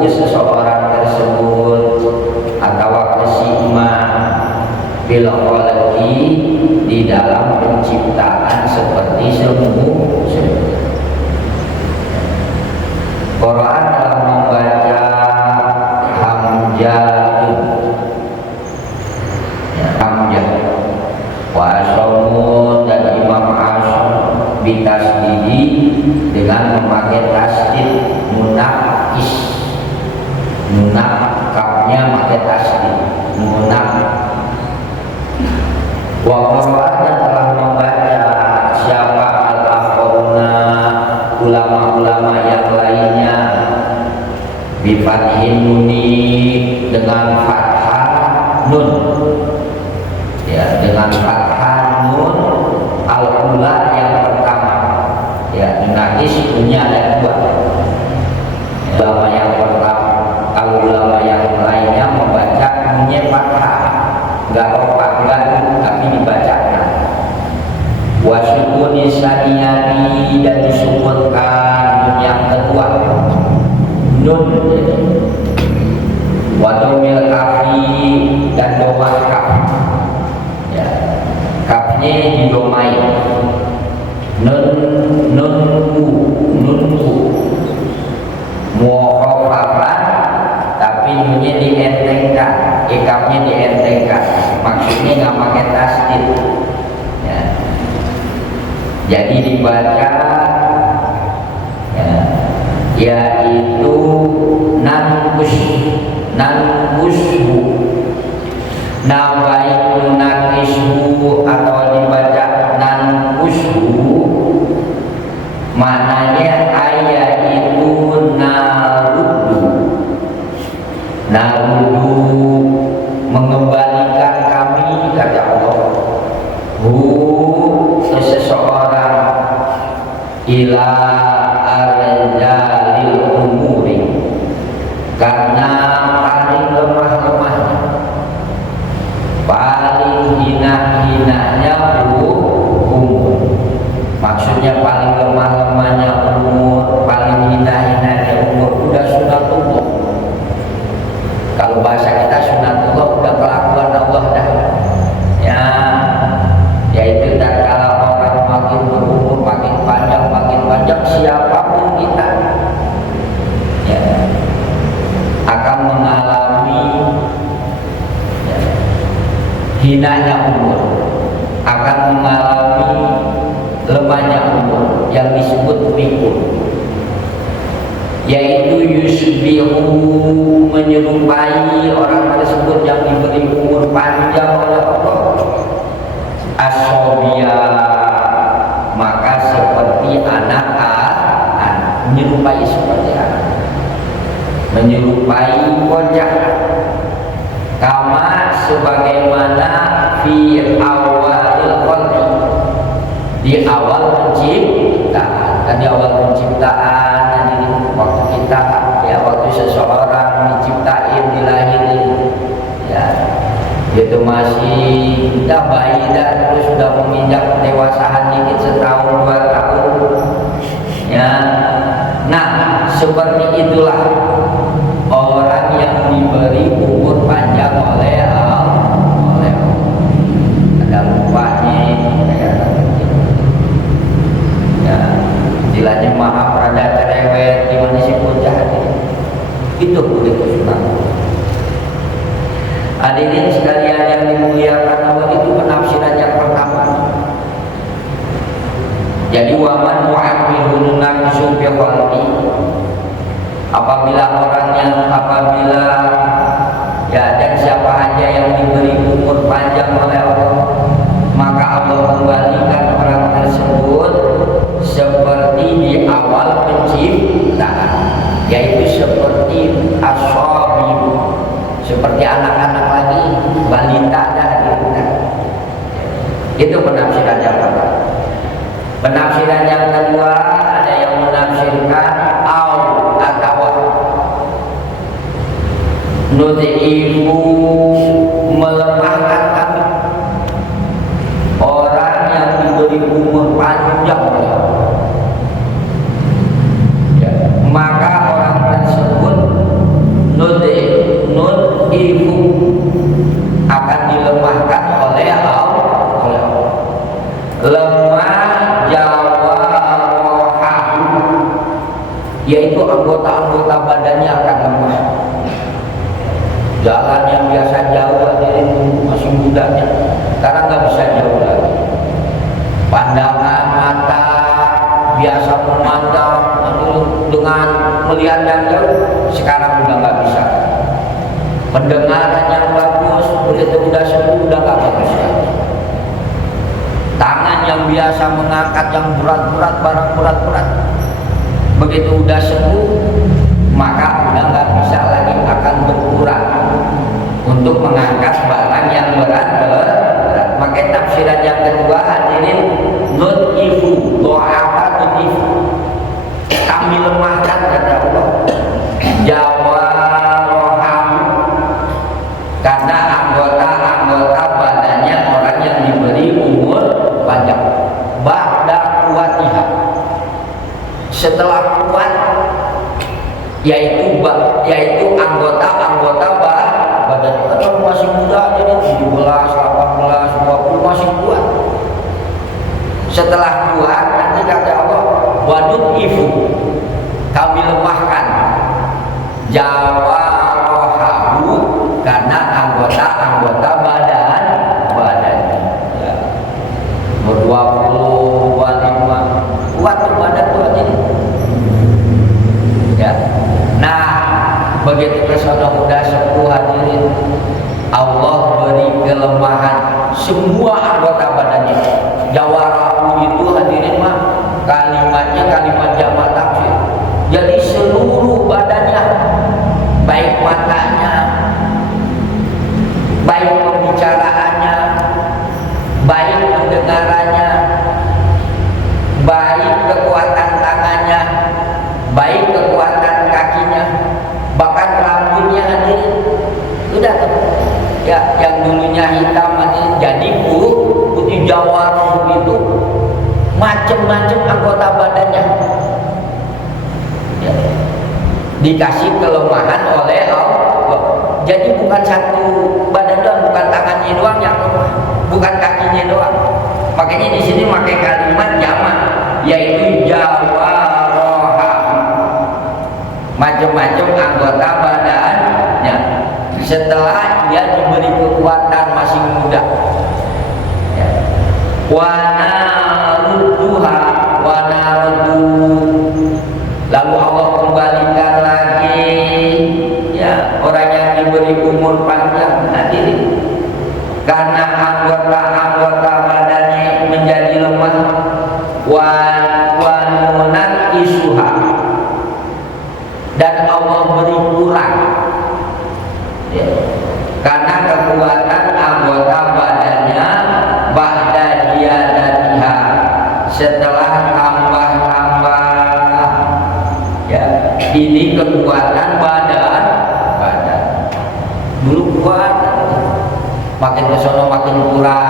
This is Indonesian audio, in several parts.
ke seseorang tersebut atau kesima bil khalqi di dalam penciptaan seperti semua. Quran telah membaca hamzatun, hamzah wa asamun dan Imam Asyam bitasdidi dengan memakai tasdid munakis, munakapnya pakai tasdid munak. Wa Quran telah membaca siapa al-akharuna ulama-ulama yang lainnya bifathin nuni dengan fathah nun, ya, dengan fathah nun al-ula yang pertama, ya, nakis punya ada dua, ulama yang pertama. Kalau ulama yang lainnya membaca punya fathah, enggak ropak tapi dibacakan. Wasukuni saniyani dan disebutkan nun yang kedua nun, wadomil kafi dan domah kaf, ya, kafnya didomai nun nunku mukhafafan tapi nunnya dientengkan, ikafnya dientengkan, maksudnya nggak pakai tasdid, ya. Jadi dibaca, ya, yaitu nankushu, nabaiku nakishu atau dibaca nankushu, maknanya ayat itu narudu mengembalikan kami, kata Allah, seseorang ila arzalil umuri, karena paling lemah-lemahnya, paling hina-hinanya umur, maksudnya paling lemah-lemahnya umur, paling hina-hinanya umur, udah sunatullah. Kalau bahasa kita sunatullah udah kelakuan Allah dah, ya, yaitu tak kala orang makin berumur, makin panjang siapapun kita, ya, akan mengalami, ya, hinanya umur, akan mengalami lemahnya umur yang disebut pikul, yaitu yusbihu menyerupai orang tersebut yang diberi umur panjang oleh Allah asobia, maka seperti anak menyerupai seperti anak, menyerupai bocah, kama sebagaimana fi awalil khalqi, di awal penciptaan. Kan di awal penciptaan, jadi waktu kita, ya, waktu seseorang diciptain, dilahirin, ya, itu masih kita bayi dan terus sudah menginjak pendewasaan dikit, setahun 2 tahun, ya. Nah, seperti itulah orang yang diberi umur panjang oleh Allah. Ada lupanya, ya, istilahnya maaf rada cerewet, gimana sih bocah itu begitu sunnah. Hadirin sekalian yang dimuliakan Allah, itu penafsiran yang pertama. Jadi waman mu'amilun nafsu bi khalqi, apabila ya, dan siapa aja yang diberi umur panjang oleh Allah, maka Allah kembalikan orang tersebut seperti di awal penciptaan, yaitu seperti ashabi, seperti anak-anak lagi, balita dah gitu. Itu penafsiran yang pertama. Penafsiran yang kedua, ada yang menafsirkan atau nudhibu, melemahkan kami, orang yang diberi umur panjang, ya, maka orang tersebut badannya akan lemah. Jalan yang biasa jauh hadirin masih mudanya, sekarang nggak bisa jauh lagi. Pandangan mata biasa memandang dengan melihat yang jauh, sekarang udah nggak bisa. Pendengaran yang bagus, begitu udah sembuh udah nggak bagus lagi. Tangan yang biasa mengangkat yang berat-berat, barang berat-berat, begitu udah sembuh maka udah nggak bisa lagi, akan berkurang untuk mengangkat barang yang berat-berat. Maka tafsiran yang kedua hadirin, nutifu do'afa nutifu, kami lemahkan kata Allah jawaroham, karena anggota-anggota badannya orang yang diberi umur panjang. Ba'da kuatiha, setelah kuat, yaitu anggota-anggota badannya. Kalau masih muda jadi 17, 18, 20 masih kuat. Setelah kuat nanti kata Allah wadud ifu, kami lemahkan jawarohabu, karena anggota-anggota badannya ya. 20, 25 kuat tuh badan tuh ini ya. Nah begitu kesana udah sembuh hadirin, Allah beri kelemahan semua anggota badannya. Jawarahu itu hadirin mah kalimatnya kalimat jamak taksir, jadi seluruh badannya, baik matanya, baik pembicaraannya, baik pendengarannya, baik kekuatan tangannya, baik kekuatan kakinya, bahkan rambutnya hadirin udah tuh ya, yang dulunya hitam hadirin jadi putih jawar itu, macam-macam anggota badannya ya, dikasih kelemahan oleh Allah. Jadi bukan satu badan doang, bukan tangannya doang yang lemah, bukan kakinya doang. Makanya di sini pakai kalimat jamak, yaitu jawaroham, macam-macam anggota badannya. Setelah dia diberi kekuatan masih muda ya. Wanarudduha wanaruddu, lalu Allah kembalikan lagi ya orang yang diberi umur panjang hadirin, karena anggota-anggota badannya menjadi lemah. Wanunan isuha, dan Allah beri kurang ya, karena kekuatan anggota badannya ba'da ziyadatiha, setelah tambah-tambah ya, ini kekuatan badan. Dulu kuat, makin kesono makin kurang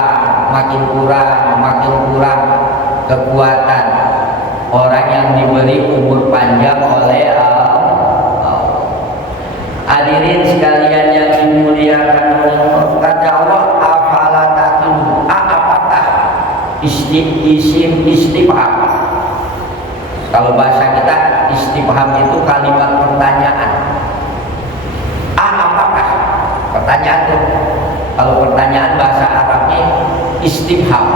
kekuatan orang yang diberi umur panjang oleh Allah. Hadirin sekalian yang dimuliakan oleh Allah, kata Allah afala taqilun, apakah isim istifham. Kalau bahasa kita istifham itu kalimat pertanyaan. Apakah, pertanyaan itu. Kalau pertanyaan bahasa Arabnya istifham,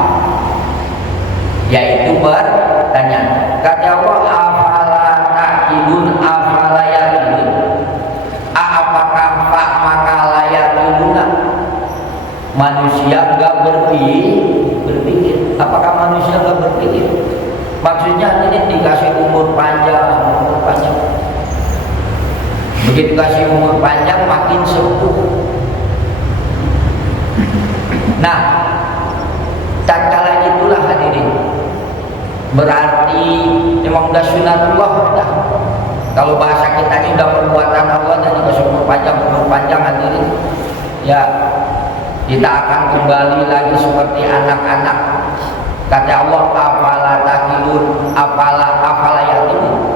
yaitu pertanyaan. Kata Allah afala taqilun, afala yaqilun, apakah pak maka layaqiluna, manusia gak berpikir. Apakah manusia gak berpikir? Maksudnya ini dikasih umur panjang. Begitu kasih umur panjang makin sepuh. Nah, tatkala itulah hadirin, berarti memang udah sunatullah dah. Kalau bahasa kita ini udah perbuatan Allah dan dikasih umur panjang hadirin. Ya, kita akan kembali lagi seperti anak-anak. Kata Allah afala taqilun, afala yaqilun.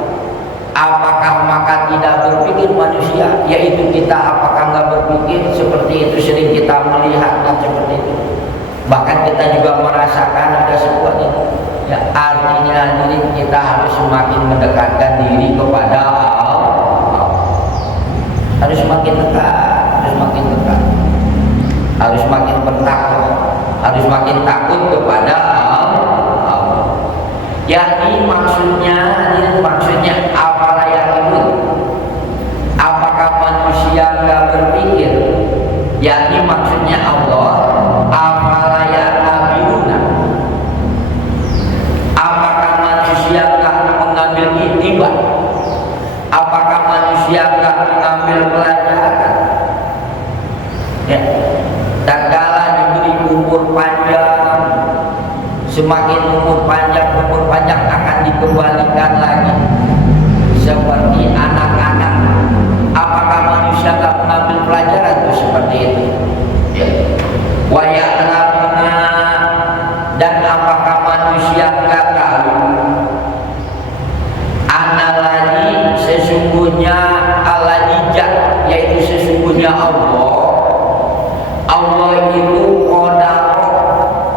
Apakah maka tidak berpikir manusia, yaitu kita apakah nggak berpikir seperti itu, sering kita melihatnya seperti itu, bahkan kita juga merasakan ada sebuah itu ya, artinya diri kita harus semakin mendekatkan diri kepada Allah. harus makin dekat, harus makin dekat, harus makin bertakwa, harus makin takut kepada Allah. Yakni maksudnya apalah yang itu? Apakah manusia nggak berpikir? Yakni maksudnya Allah, apalah yang tabiuna? Apakah manusia nggak mengambil itibar? Apakah manusia nggak mengambil pelajaran? Ya, tatkala diberi umur panjang, semakin umur panjang akan dikembalikan lagi seperti anak-anak. Apakah manusia nggak mengambil pelajaran itu seperti itu? Ya. Wa ya'lamuna, dan apakah manusia nggak tahu? Analani, sesungguhnya aladijat, yaitu sesungguhnya Allah itu qadar,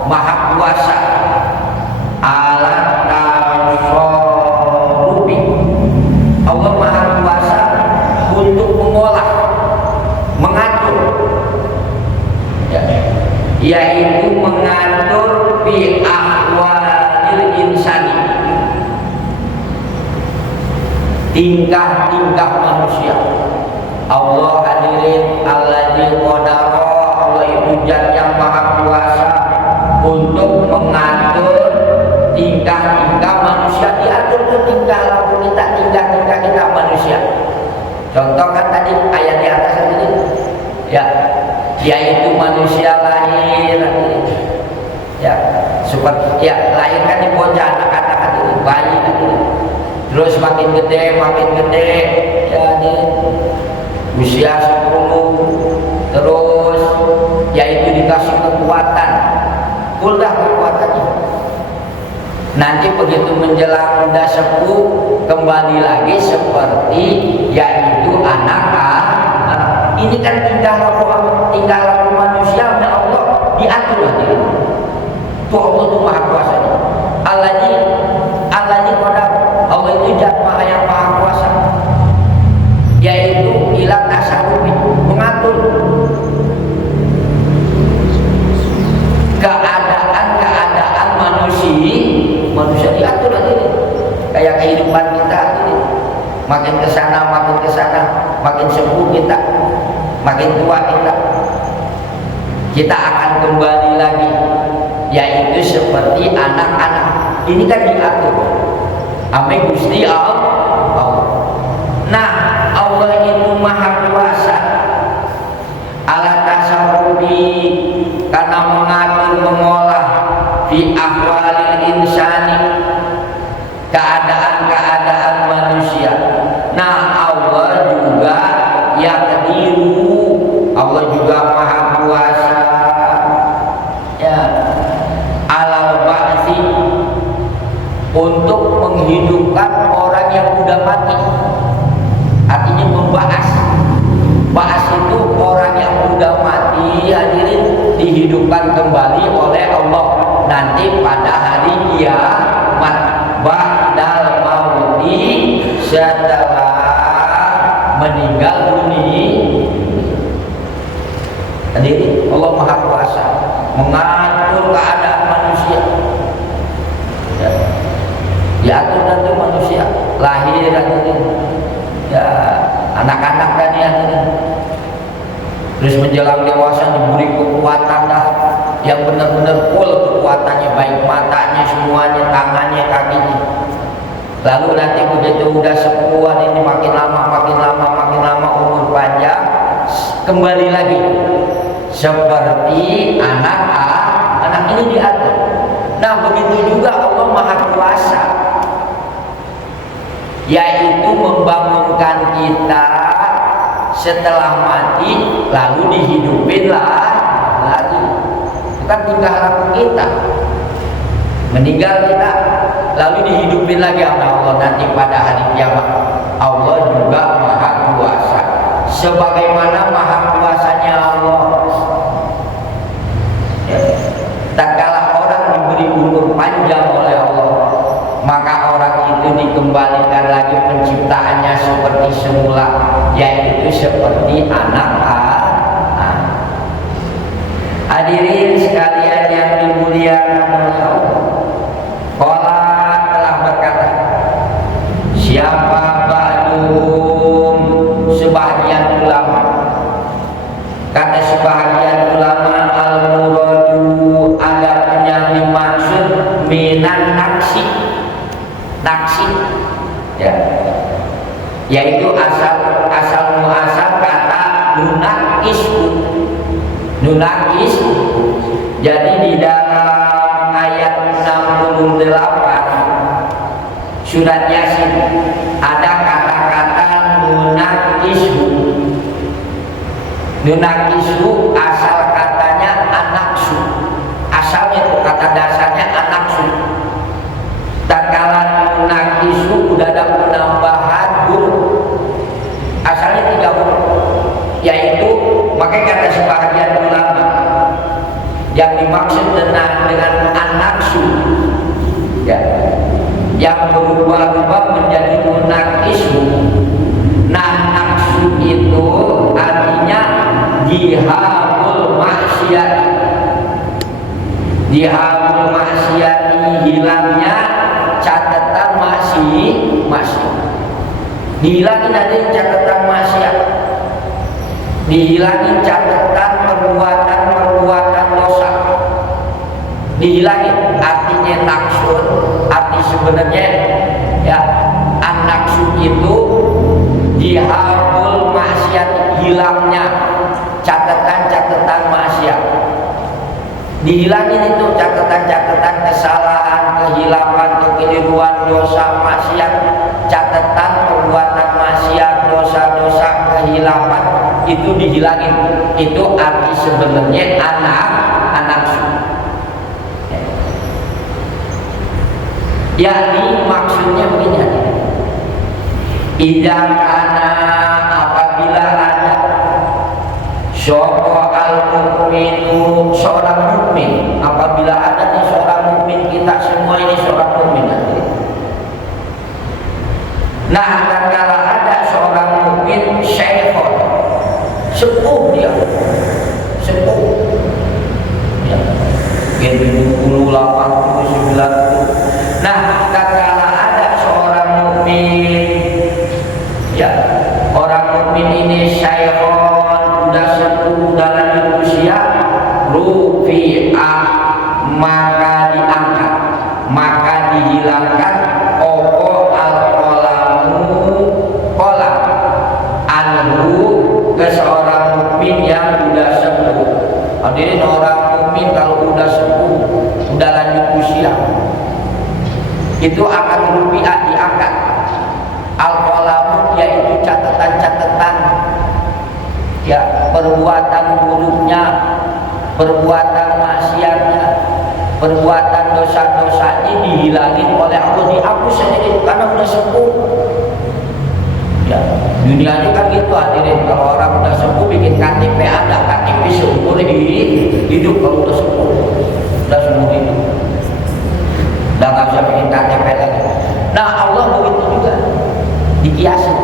maha kuasa, alat tasarrufi. Allah maha kuasa untuk mengolah, mengatur, yaitu mengatur fi ahwalil insani, tingkah-tingkah manusia. Allah hadirin, alladzi qadara, Allah itu zat yang maha kuasa untuk mengatur tingkah-tingkah manusia, diatur ke tingkah laku kita, tingkah-tingkah kita manusia. Contoh kan tadi ayat di atas tadi, ya, yaitu manusia lahir, ya, seperti ya lahir kan di bocah, anak-anak ini, bayi ini, terus makin gede, ya, di usia 10, terus yaitu dikasih kekuatan, udah kekuatannya. Nanti begitu menjelang udah sepuh, kembali lagi seperti yaitu anak-anak. Ini kan tingkah laku manusia oleh Allah diatur aja. Tuh Allah tuh maha kuasa. Alladzi qadar, Allah itu zat maha yang maha kuasa, yaitu ila tasarrufi, mengatur keadaan manusia diatur aja nih. Kayak kehidupan kita ini, makin kesana, makin sepuh kita, makin tua kita akan kembali lagi, yaitu seperti anak-anak. Ini kan diatur ame Gusti Allah. Nah, Allah itu maha kuasa ala tasarrufi, karena mengatur, mengolah fi ahwalil insani, keadaan manusia. Nah, Allah juga yaqdiru, Allah juga maha kuasa, ya, alal ba'si, untuk menghidupkan orang yang sudah mati. Artinya membahas. Ba'as itu orang yang sudah mati, hadirin, dihidupkan kembali oleh Allah nanti pada hari kiamat, ba'dal mauti, setelah meninggal dunia. Hadirin, Allah maha kuasa mengatur keadaan manusia, ya, diatur nanti manusia lahir, hadirin, ya, anak-anak kan ya, terus menjelang dewasa diberi kekuatan dah, yang benar-benar full kekuatannya, baik matanya, semuanya, tangannya, kakinya. Lalu nanti begitu udah sepuh ini, makin lama umur panjang, kembali lagi seperti anak ini diatur. Nah, begitu juga Allah maha kuasa, yaitu membangunkan kita setelah mati, lalu dihidupin lagi. Bukan tingkah laku kita, meninggal kita lalu dihidupin lagi oleh Allah nanti pada hari kiamat. Allah juga maha kuasa, sebagaimana maha kuasanya Allah, ya. Tatkala orang diberi umur panjang oleh Allah, maka orang itu dikembalikan lagi penciptaannya seperti semula, yaitu yaitu seperti anak hadirin sekalian yang dimuliakan oleh Allah. Qala telah berkata, siapa ba'dum sebahagian ulama, kata sebahagian ulama, al-muradu ada yang dimaksud minan naksi ya, yaitu asal muasal kata nunakis. Jadi di dalam ayat 68 surat Yasin ada kata-kata nunakisu asal katanya anaksu, asalnya itu kata dasarnya anaksu. Tatkala nunakisu udah ada penambahan huruf, asalnya 3 huruf, yaitu makanya kata sebahagian ulama yang dimaksud dengan anaksu ya, yang berubah-ubah menjadi munakisu. Nah, naksu itu artinya dihabul maksiat, hilangnya catatan maksiat. Dihilangin ada catatan maksiat, dihilangin catatan perbuatan dosa, dihilangin. Artinya naksun, arti sebenarnya ya, an-naksu itu dihabul maksiat, hilangnya catatan maksiat. Dihilangin itu catatan kesalahan, kehilapan, kekeliruan, dosa, maksiat, catatan perbuatan maksiat, dosa-dosa, kehilapan itu dihilangin. Itu arti sebenarnya anaksu. Yakni maksudnya begini, idza kana apabila ada sapa al-mukminu seorang mukmin, apabila ada nih seorang mukmin, kita semua ini seorang mukmin. Nah, tatkala ada seorang mukmin syekhon, sepuh dia, ya, 70, 80, 90. Nah, tatkala ada seorang mukmin, ya, orang mukmin ini syekhon, udah sepuh, udah lanjut usia, rufi'ah, maka diangkat, maka dihilangkan opo kolam anhu ke seorang mukmin yang udah sepuh. Hadirin, orang mukmin kalau udah sepuh, udah lanjut usia, itu akan rupiah diangkat. Al-qalamu yaitu catatan ya, perbuatan buruknya, perbuatan maksiatnya, perbuatan dosa-dosanya dihilangin oleh Allah, dihapus sendiri karena udah sepuh. Ya, dunia ini kan gitu hadirin, kalau orang udah sepuh bikin KTP, ada KTP seumur hidup. Kalau udah sepuh, udah seumur hidup, udah gak bisa bikin KTP lagi. Nah, Allah begitu juga dikiasi.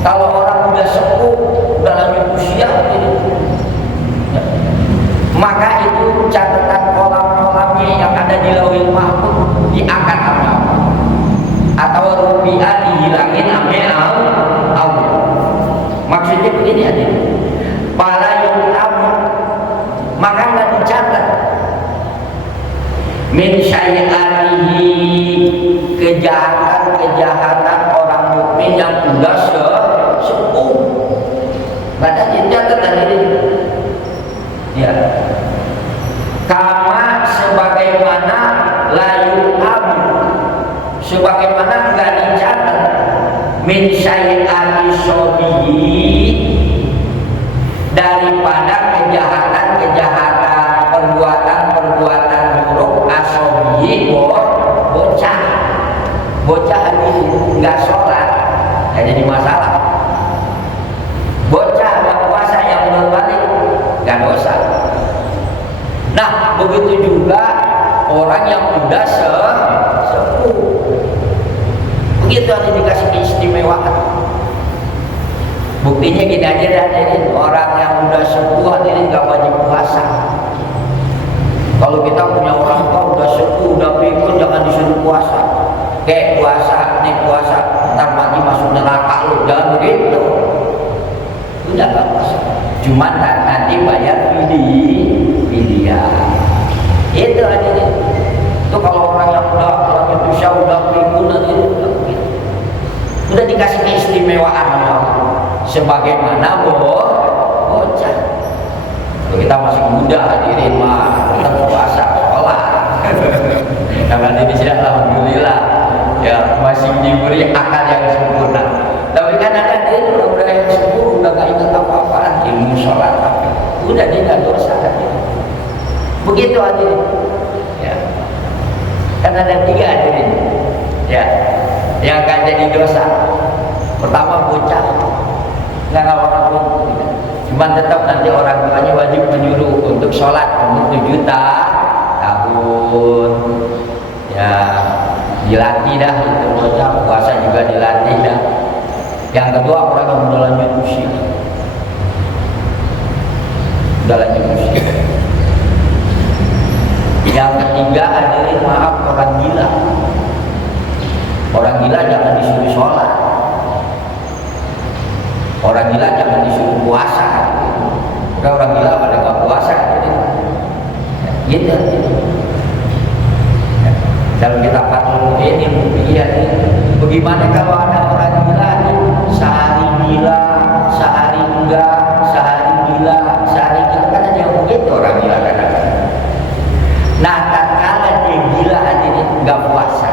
Kalau orang udah sepuh, udah lanjut usia, ya, maka itu catatan kolam-kolamnya yang ada di Lauhul Mahfuz diangkat sama Allah, atau rupiah dihilangin sama Allah. Maksudnya begini aja, para yang tamu maka nggak dicatat min syai'atihi, kejahatan orang mukmin yang sudah sepuh, nggak ada catatan ini. Ya, kama sebagaimana layu abu, sebagaimana nggak dicatat min syai'ati sobihi, daripada kejahatan perbuatan buruk asobihi, bocah ini nggak sholat, nggak jadi masalah. Bocah nggak puasa yang belum balik, nggak dosa. Nah, begitu juga orang yang udah sepuh, begitu ada dikasih keistimewaan. Buktinya gini aja dah, jadi orang yang udah sepuh hadirin gak wajib puasa. Kalau kita punya orang tua udah sepuh, udah pikun, jangan disuruh puasa. Kayak puasa, nih puasa, ntar mati masuk neraka lu, jangan begitu. Udah gak puasa. Cuman nanti bayar fidyah. Itu hadirin. Itu kalau orang yang udah dosa, udah pikun, hadirin, udah dikasih keistimewaan Allah. Sebagaimana bocah. Kalau kita masih muda hadirin mah kita puasa sholat. Karena ini sudah alhamdulillah ya masih diberi akal yang sempurna. Tapi kan ada dia udah yang sempurna, udah gak ingat apa-apaan ilmu sholat, tapi udah dia gak dosa hadirin. Begitu hadirin. Ya. Kan ada 3 hadirin. Ya. Yang akan jadi dosa. Pertama bocah. Nggak orang pun, cuman tetap nanti orang tuanya wajib menyuruh untuk sholat umur 7 tahun. Ya dilatih dah itu bocah, puasa juga dilatih dah. Yang kedua orang yang udah lanjut usia, Yang ketiga hadirin maaf, orang gila. Orang gila jangan disuruh sholat. Orang gila jangan disuruh puasa. Udah orang gila pada gak puasa gitu. Dalam kitab Fathul ini bagaimana kalau ada orang gila sehari gila, sehari enggak, sehari gila, sehari enggak, kan ada yang begitu orang gila kadang-kadang. Nah, tatkala dia gila hadirin enggak puasa.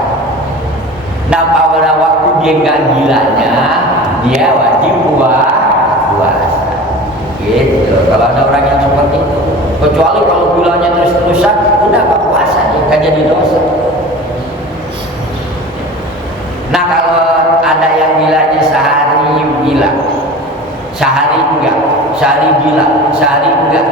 Nah, pada waktu dia enggak gilanya dia wajib puasa. Gitu. Kalau ada orang yang seperti itu, kecuali kalau gulanya terus-terusan, udah gak puasa, dia kan jadi dosa. Nah, kalau ada yang gilanya sehari gila, sehari enggak, sehari gila, sehari enggak,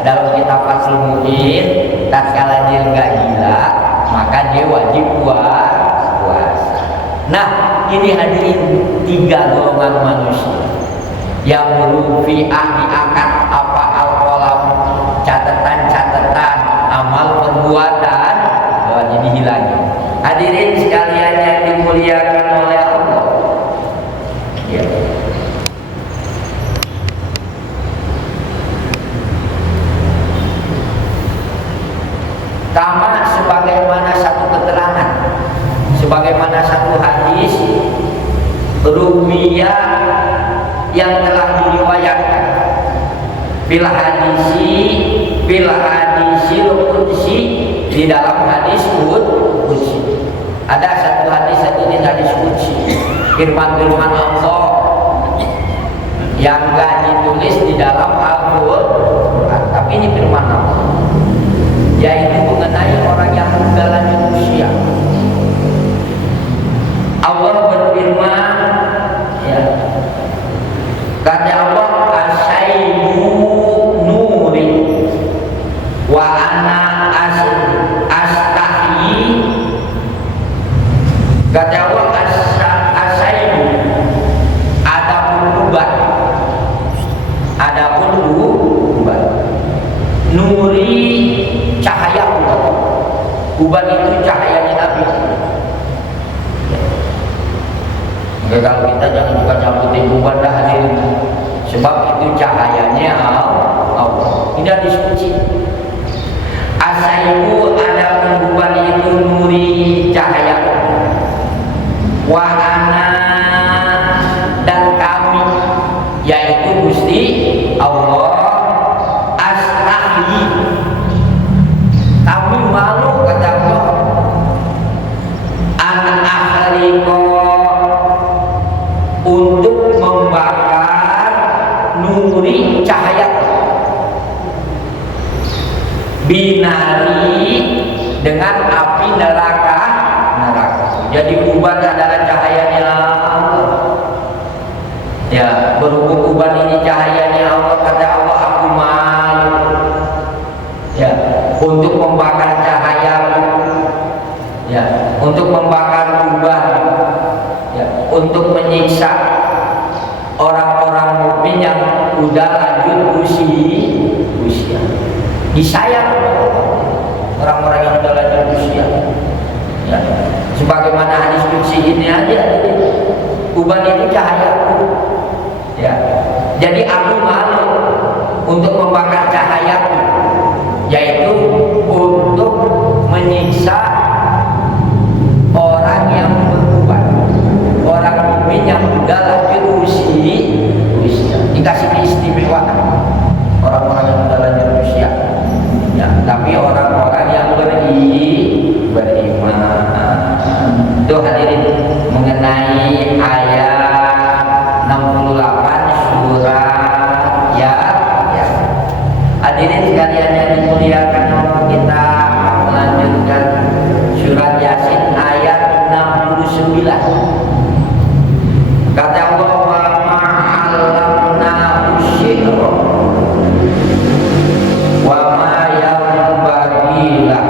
dalam kitab Fathul Mu'in, tatkala dia enggak gila, maka dia wajib puasa. Nah, ini hadirin 3 golongan manusia yang rufi'ah diangkat apa al-qalam, catatan amal perbuatan jadi hilang. Hadirin sekalian yang dimuliakan oleh Allah ya. Kama sebagaimana satu keterangan, sebagaimana satu hadis ruwiyah yang telah diriwayatkan fil hadisil qudsi, di dalam hadis qudsi. Ada satu hadis ini hadis qudsi, firman Allah yang enggak ditulis di dalam Al-Qur'an, tapi ini firman Allah, yaitu mengenai orang yang sudah lanjut usia. Allah berfirman ya, kata Allah, asaibu nuri wa ana astahi. Kata Allah, asaibu adapun ubat nuri cahaya ubat itu cahayanya Nabi. Maka kalau kita jangan juga nyambutin ubat dah hadirin, sebab itu cahayanya Allah. Ini hadis qudsi. Asaibu ada ubat itu nuri cahaya, wa ana dan kami, yaitu Gusti Allah, astahi kami malu, kata Allah, an ahliqa untuk membakar nuri cahaya binari dengan api neraka. Jadi uban adalah cahayanya Allah. Ya, berhubung uban ini cahayanya Allah, kata Allah, aku malu ya untuk membakar cahaya, ya untuk membakar uban, ya untuk menyiksa orang-orang pemimpin yang udah lanjut usia. Disayang orang-orang yang udah lanjut usia. Ya. Sebagaimana hadis qudsi ini aja, uban itu cahayaku. Ya. Jadi aku malu untuk membakar cahayaku, yaitu untuk menyiksa orang yang beruban, orang mukmin yang udah lanjut usia, dikasih keistimewaan orang-orang yang udah lanjut usia. Ya, tapi orang-orang yang beriman. Itu hadirin mengenai ayat 68 surat ya. Hadirin sekalian yang dimuliakan Allah, kita melanjutkan surat Yasin ayat 69. Kata Allah, wa ma'allamna usyirra wa ma yanbaghi lah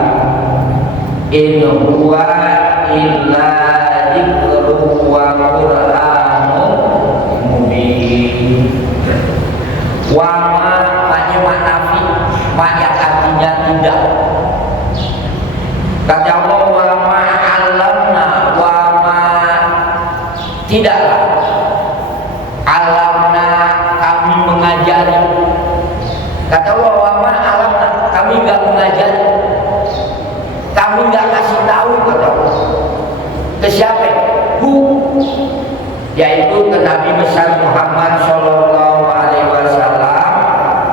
in huwa illa dzikrun wa qur'anun mubin. Wa ma nafi, ma yang artinya tidak. Kata Allah, wa ma 'allamna, wa ma tidaklah, alamna kami mengajari. Kata Allah, wa ma 'allamna, kami enggak mengajari, kami enggak kasih tahu. Kata Allah, ke siapa? Yaitu ke Nabi besar Muhammad Sallallahu Alaihi Wasallam,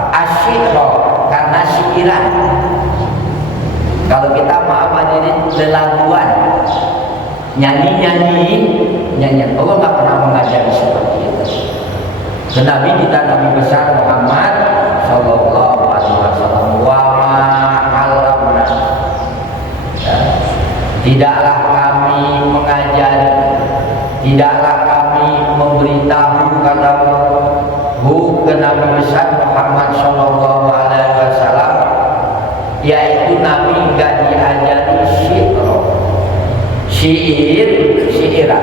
asyikro, karena syikiran. Kalau kita maaf hadirin, lelaguan, nyanyi. Allah nggak pernah mengajari seperti itu. Ke Nabi kita, Nabi besar Muhammad Sallallahu Alaihi Wasallam, wa ma'alamna, tidaklah kami mengajari, tidaklah kami memberitahu, kata ke Nabi besar Muhammad Sallallahu Alaihi Wasallam, yaitu Nabi enggak diajari syiiran.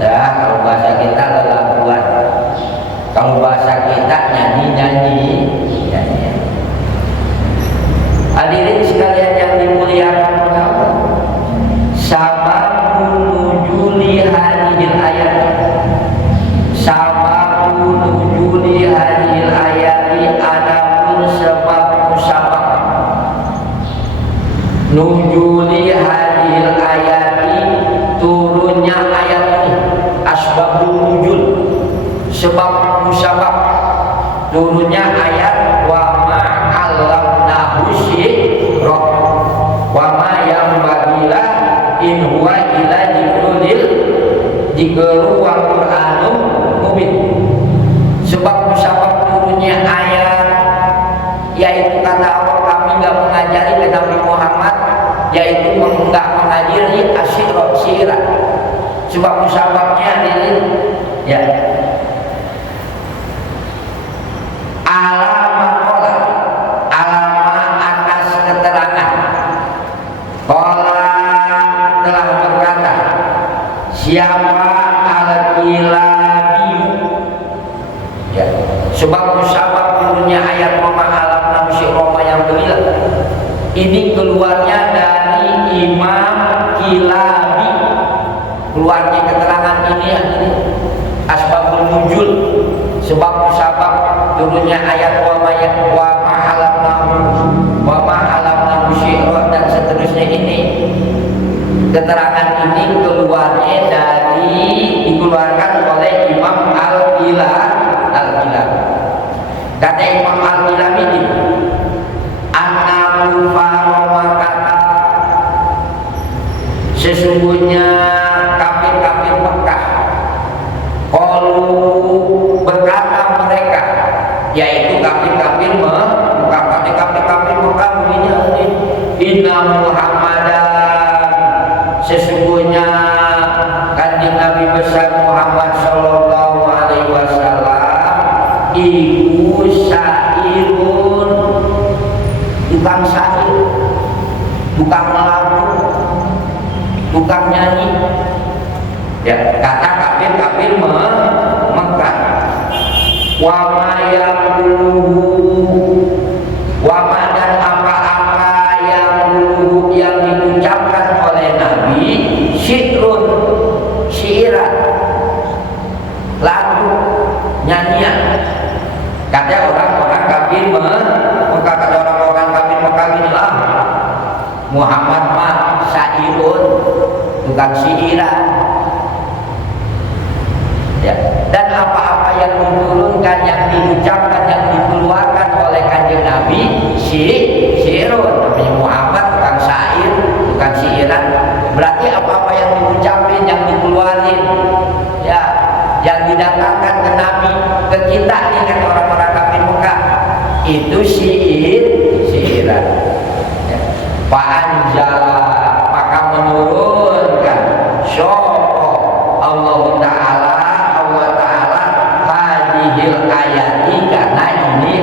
Nah, kalau bahasa kita lelaguan, kalau bahasa kita nyanyi. Hadirin sekalian yang dimuliakan Allah, sababun nuzuli hadhil ayat, sababun nuzuli hadhil ayati, adapun sebab musabab nuzuli hadhil ayati, turunnya ayat ini, asbabun nuzul, sebab musabab turunnya ayat, wa ma 'allamnahu syi'ra wa ma yanbaghilah in huwa illa dzikrun wa qur'anun mubin. Sebab musabab turunnya ayat, yaitu kata Allah, kami enggak mengajari ke Nabi Muhammad, yaitu enggak mengajari syi'ran. Sebab musababnya ini ya, alamat atas keterangan. Qala telah berkata siapa al-Kilabi, ya, sebab musabab turunnya ayat wa ma'alamna syi'ra yang berilah ini keluarnya dari Imam Kilabi. Keluarnya keterangan ini asbabun nuzul, sebab musabab turunnya ayat wa ma'alamna syi'ra dan seterusnya ini. Keterangan ini dikeluarkan oleh Imam Al-Kilabi. Kata Imam Al-Kilabi ini, annahu faroma, kata sesungguhnya kafir-kafir Mekah, qalu berkata mereka, yaitu kafir-kafir Mekah begini, inna Muhammadan, sesungguhnya kanjeng Nabi besar Muhammad Sallallahu Alaihi Wasallam iku syairun, tukang syair, tukang lagu, tukang nyanyi. Ya, kata kafir Mekah. wa ma yaquluhu wa ma dan apa-apa yang diucapkan oleh Nabi syi'run syi'iran lagu nyanyian. Kata orang-orang kafir kata orang-orang kafir Mekah gini lah, Muhammad mah syairun, bukan syi'iran. Ya. Dan apa-apa yang diturunkan, yang diucapkan, yang dikeluarkan oleh kanjeng Nabi syi'run, namanya Muhammad bukan syair, bukan syi'iran. Berarti apa-apa yang diucapin, yang dikeluarin, ya, yang didatangkan ke Nabi, ke kita nih kan orang-orang kafir Mekah, itu syi'iran. Ya. Fa'anjala, maka menurunkan Allah Ta'ala hadihil ayati, karena ini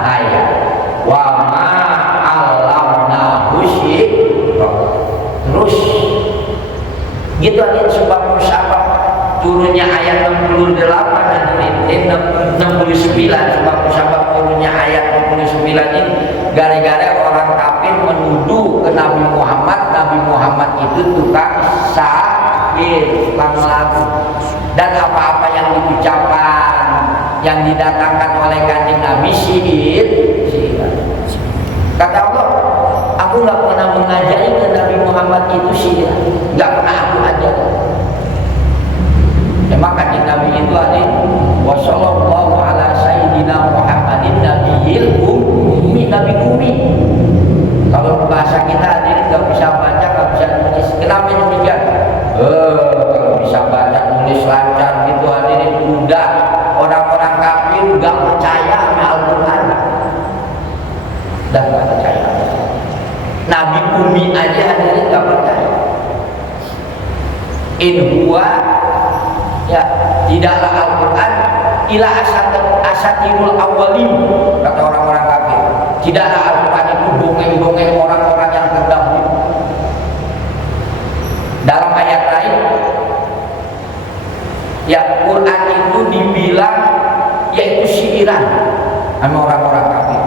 ayat wa ma alamnahu syi'ra. Terus gitu aja sebab musabab turunnya ayat 68 dan 69, sebab musabab turunnya ayat 69 ini gara-gara orang kafir menuduh ke Nabi Muhammad itu tukang syair, tukang lagu, dan apa-apa yang diucapkan, yang didatangkan oleh kanjeng Nabi syi'ir. Kata Allah, aku nggak pernah mengajari ke Nabi Muhammad itu syi'ir, nggak pernah aku ajari. Memang kanjeng Nabi itu ada wassallallahu ala sayyidina Muhammadin nabiyil ummi, nabi ummi. Kalau bahasa kita hadirin nggak bisa baca, nggak bisa nulis. Kenapa demikian? Kalau bisa baca nulis lancar gitu hadirin, udah orang-orang kafir nggak percaya sama Al-Quran, dan nggak percaya. Nabi ummi aja hadirin nggak percaya. In huwa, ya, tidaklah Al-Quran ila asatirul awwalin, kata orang-orang kafir. Tidaklah Al-Quran itu dongeng-dongeng orang-orang yang terdahulu. Dalam ayat lain, ya, Quran itu dibilang yaitu syi'iran sama orang-orang kafir.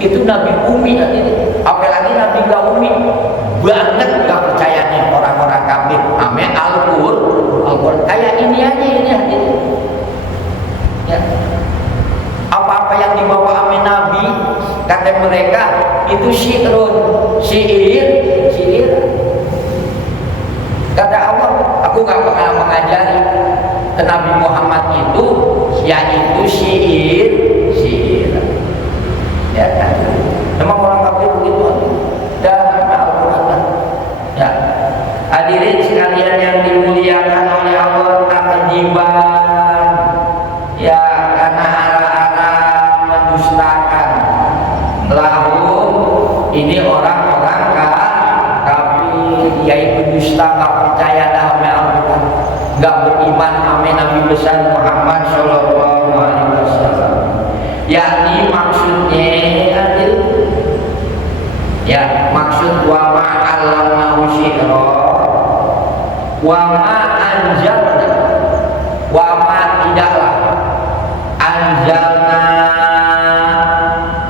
Itu Nabi ummi, apalagi Nabi gak ummi banget, gak percayanya orang-orang kafir sama Al-Quran. Kayak ini aja ya. Apa-apa yang dibawa sama Nabi, kata mereka itu syi'run, syi'ir. Kata Allah, aku gak pernah mengajari ke Nabi Muhammad itu yaitu syi'ir. Ya kan? Memang orang kafir begitu. Dan Al-Quran. Ya. Hadirin sekalian yang dimuliakan oleh Allah, kejiban, ya, karena arah-arah mendustakan lahu ini orang-orang kafir, yaitu dusta, nggak percaya sama Al-Quran, nggak beriman sama Nabi besar Muhammad Shallallahu Alaihi Wasallam. Yakni maksudnya adil, ya, maksud wa ma'allamnahu syi'ra wa ma'anjalna, wa ma tidaklah anjalna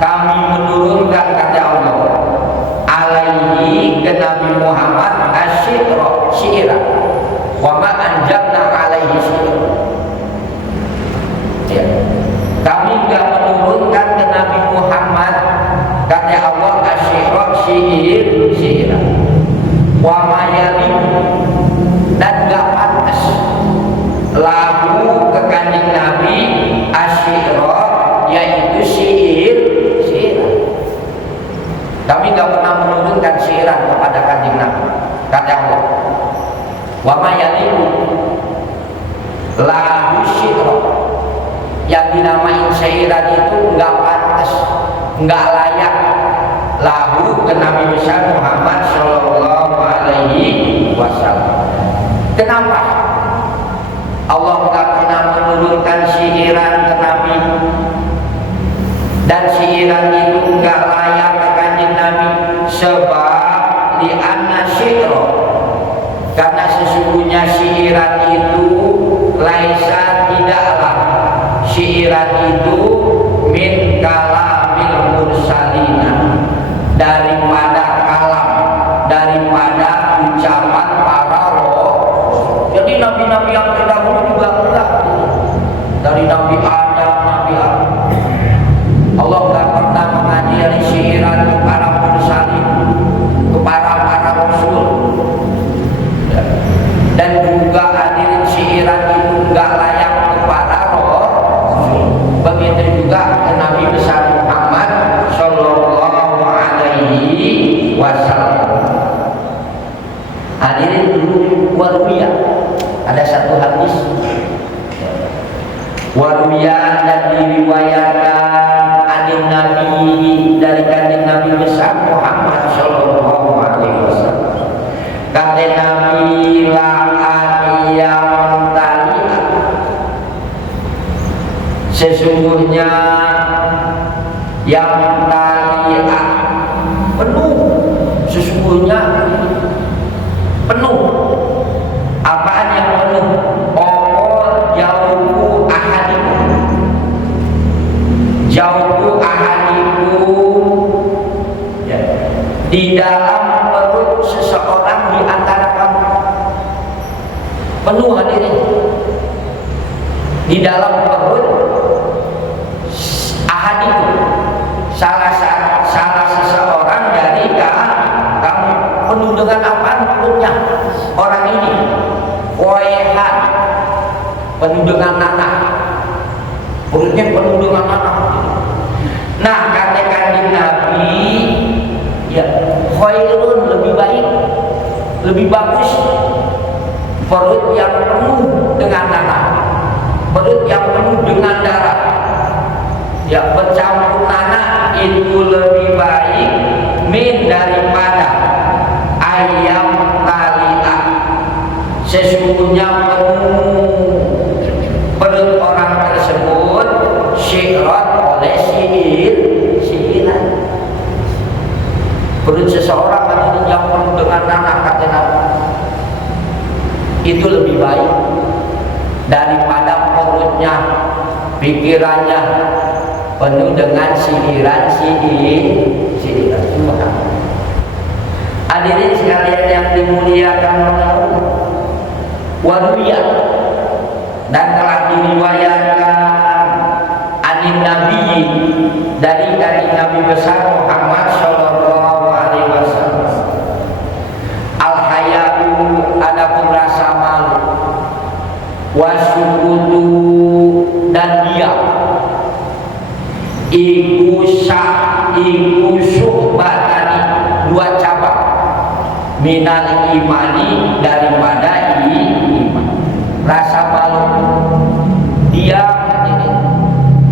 kami menurunkan, kata Allah, alaihi ke Nabi Muhammad asy'ra syi'ra, wa ma anjalna alaihi syi'ra. Ya. Kami enggak menurunkan ke Nabi Muhammad, kata Allah, asy'ra syi'ra wa ma yalim, dan enggak pantas lahu ke kanjeng Nabi asy'ra, yaitu syi'ir. Kami enggak pernah menurunkan syi'ran kepada kanjeng Nabi, kata Allah. Wa ma yalim lahu syi'ra, yang dinamain syairan itu enggak pantas, enggak layak lahu ke Nabi besar Muhammad Shallallahu Alaihi Wasallam. Kenapa Allah enggak pernah menurunkan syiiran ke Nabi, dan syiiran itu enggak layak ke kanjeng Nabi? Sebab li'anna syi'ra, karena sesungguhnya syiiran itu laisa tidaklah syiiran itu min kalamil mursalina, daripada kalam, daripada ucapan para roh. Jadi nabi-nabi yang terdahulu juga enggak, dari Nabi Adam, Nabi Adam. Allah enggak pernah mengajari syiiran ke para mursalin, ke para rasul. Dan juga hadirin syiiran itu enggak layak ke para roh. Begitu juga ke Nabi besar Muhammad Sallallahu Alaihi Wasallam. Hadirin dulu waruya, ada satu hadis waruya dan diriwayatkan adin Nabi, dari kanjeng Nabi besar Muhammad Sallallahu Alaihi Wasallam. Kata Nabi la ayam tali'at, sesungguhnya yang tali'at penuh, sesungguhnya penuh. Apaan yang penuh? Opo jauhku ahadiku, jauhku ahadiku, ya, di dalam perut seseorang di antara kamu. Penuh hadirin, di dalam perut ahadiku, salah seseorang dari kamu. Penuh dengan apa perutnya orang ini? Koehan, penuh dengan nanah, perutnya penuh dengan nanah. Nah, kata kanjeng Nabi, ya khairun, lebih baik, lebih bagus perut yang penuh dengan nanah, perut yang penuh dengan darah, ya bercampur nanah, itu lebih baik min daripada ayam tali'ah, sesungguhnya penuh perut orang tersebut syi'rat oleh syi'iran. Perut seseorang yang penuh dengan nanah, kata Nabi, itu lebih baik daripada perutnya, pikirannya penuh dengan syi'iran. Hadirin sekalian yang dimuliakan oleh Allah, waruya, dan telah diriwayatkan anin Nabi, dari Nabi besar Muhammad Sallallahu Alaihi Wasallam, al hayatu, adapun rasa malu, wasyukutu, dan diam, iku syu'batani, dua cabang minal imani, daripada iman. Rasa malu, diam,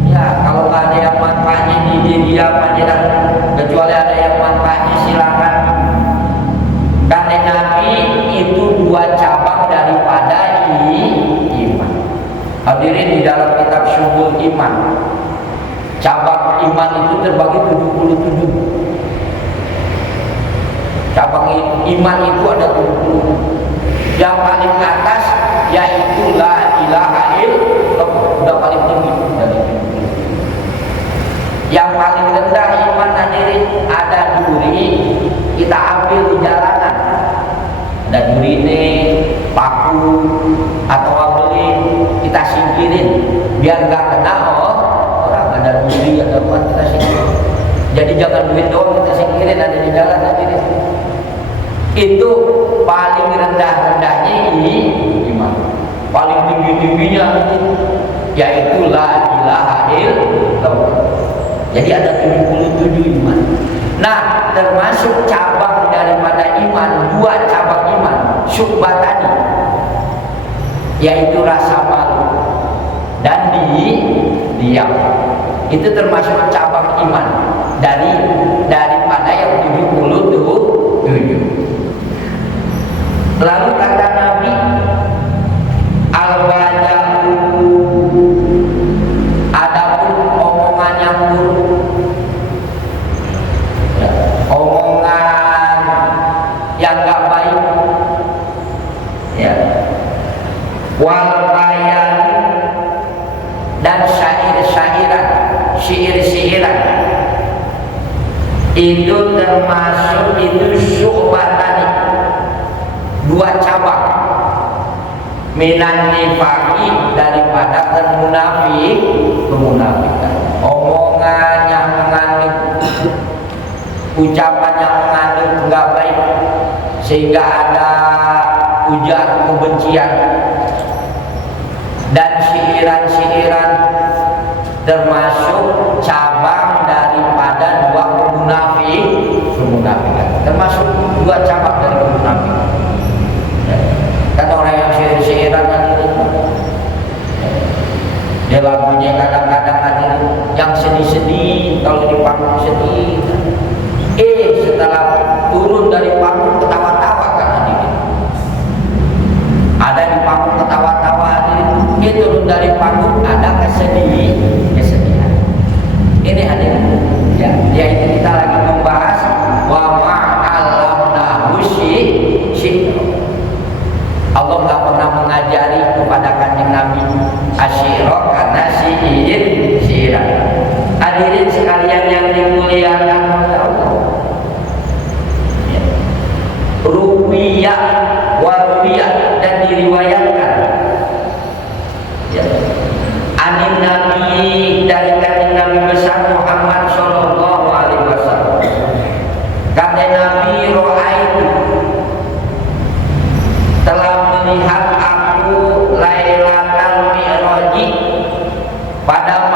ya kalau nggak ada yang manfaatnya diam aja, kecuali ada yang manfaatnya silakan. Kata Nabi, itu dua cabang daripada iman. Hadirin, di dalam kitab Syuhul Iman, cabang iman itu terbagi 77. Cabang iman itu ada 70. Yang paling atas yaitu la ilaha illallah, udah paling tinggi dari itu. Yang paling rendah iman hadirin, ada duri, kita ambil di jalanan, ada duri ini, paku atau abelin, kita singkirin biar gak kena orang. Ada duri, ada apa, kita singkirin. Jadi jangan duit doang kita singkirin, ada di jalan hadirin. Itu paling rendah-rendahnya iman. Paling tinggi-tingginya yaitu la ilaha illallah. Jadi ada 77 iman. Nah, termasuk cabang daripada iman, dua cabang iman, syu'batani, yaitu rasa malu dan diam. Itu termasuk cabang iman daripada yang 77. Lalu kata Nabi, al-waja'u, adapun omongan yang buruk, ya, omongan yang gak baik, ya, wal bayan, dan syair syair-syairan, syair-syairan itu termasuk itu syu'batani, dua cabang minan nifaqi, daripada kemunafikan. Omongan yang mengandung, ucapan yang mengandung enggak baik sehingga ada ujar kebencian, dan syiiran-syiiran termasuk cabang daripada dua kemunafikan, termasuk dua cabang dari kemunafikan. Kan orang yang syair-syairan tadi dia lagunya kadang-kadang ada yang sedih-sedih, kalau di panggung sedih, setelah turun dari panggung ketawa-tawa kan hadirin. Ada di panggung ketawa-tawa hadirin, turun dari panggung ada kesedihan. Ini hadirin ya, yaitu kita lagi membahas wa ma'alamnahu syi'ra. Allah nggak pernah mengajari kepada kanjeng Nabi asyirah karena syiiran. Hadirin sekalian yang dimuliakan oleh Allah, ya. Ruwiyah wa ruwiyah, dan diriwayatkan ya, anin Nabi, dari kanjeng Nabi besar Muhammad sallallahu alaihi wasallam, kata Nabi, ro'aitu, telah melihat aku Lailatul Mi'raj, pada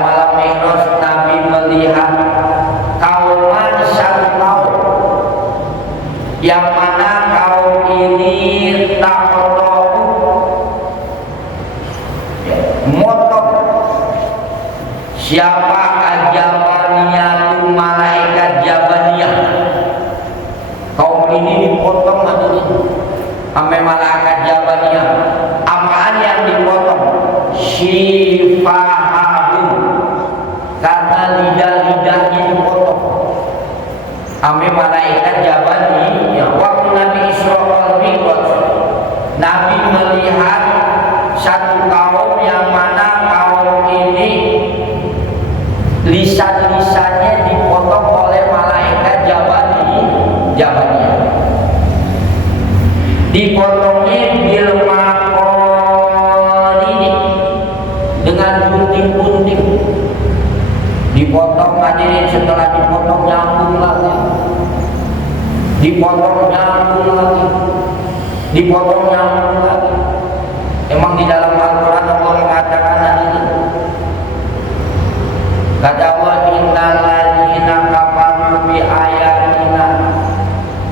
malam Mi'raj Nabi melihat kauman satu kaum, yang mana kaum ini motong siapa ajabaniyah, malaikat jabaniyah. Kaum ini dipotong sampai malaikat jabaniyah. Apaan yang dipotong? Syifahahum, karena lidah-lidahnya dipotong sampai malaikat jabaniyah. Waktu Nabi Isra wal Mi'raj, Nabi melihat satu kaum yang mana kaum ini lisan-lisannya dipotong oleh malaikat jabaniyah. Dipotongnya bil maqarini, dengan gunting-gunting. Dipotong hadirin, setelah dipotong nyambung lagi, dipotong nyambung lagi, dipotong nyambung lagi. Emang di dalam Al-Quran Allah mengatakan hadirin, kata Allah, innal ladzina kafaru bi ayatina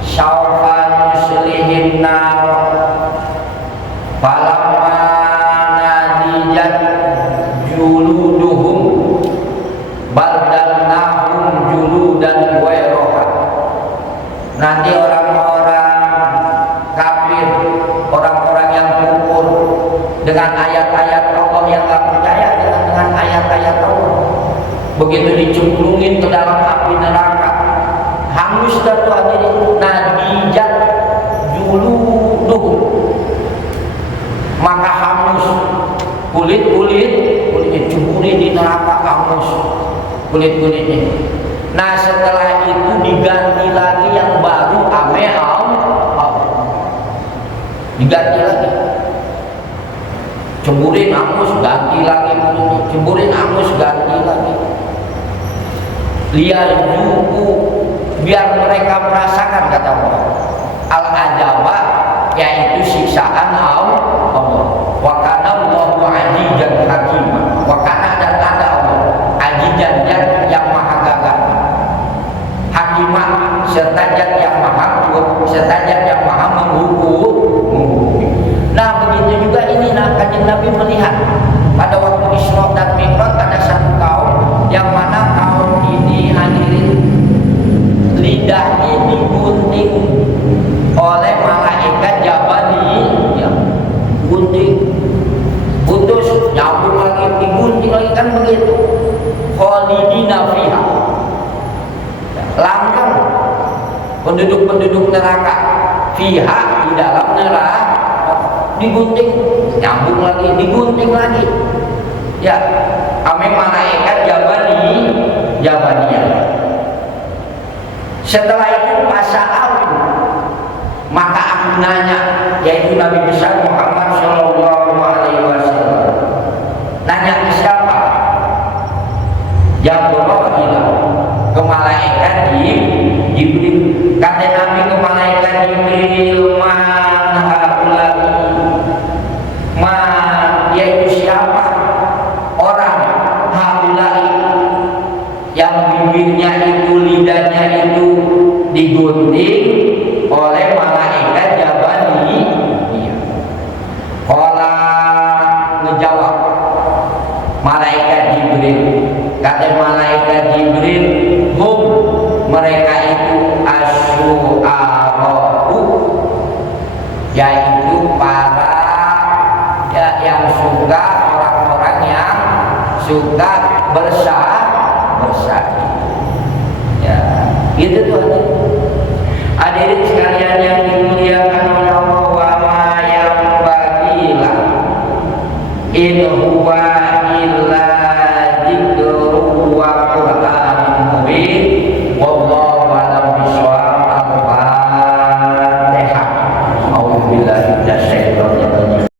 sawfa nuslihim nar falamma nadijat juluduhum badalnahum juludan ghayraha. Nanti orang-orang kafir, orang-orang yang kufur dengan ayat-ayat Allah, yang tak percaya dengan ayat-ayat Allah, begitu dicemplungin ke dalam api neraka, hangus dah tuh hadirin, nadijat juluduhum, maka hangus kulitnya ceburin di neraka, hangus kulit-kulitnya. Nah setelah itu diganti lagi yang baru ame diganti lagi, ceburin hangus, ganti lagi kulitnya, ceburin hangus, ganti lagi. Liyarjuku, biar mereka merasakan, kata Allah, al-ajaba, yaitu siksaan Allah. Wa kana Allahu azizan hakimah, wa kana, dan ada Allah azizan, yang maha gagah, hakimah, serta yang maha menghukum. Nah begitu juga ini, kanjeng Nabi melihat pada waktu Isra dan Mi'raj ada satu kaum yang mana kaum ini hadirin lidahnya digunting oleh malaikat jabaniyah, gunting, putus, nyambung lagi, digunting lagi, kan begitu. Khalidina fiha, langgeng penduduk-penduduk neraka, fiha, di dalam neraka, digunting, nyambung lagi, digunting lagi. Ya, ame malaikat Jabaniyah. Setelah itu pasal maka aku nanya, yaitu Nabi besar Muhammad Shallallahu Alaihi Wasallam, nanya ke siapa? Jibril, ke malaikat Jibril. Kata Nabi ke malaikat Jibril, man haulai, man, yaitu siapa orang haulai yang bibirnya itu, lidahnya itu digunting oleh malaikat Jabani. Kala ngejawab malaikat Jibril, kata malaikat Jibril, hum, mereka itu asyu'ara'u, yaitu para yang suka, orang-orang yang suka bersaksi. Ya, itu tuh.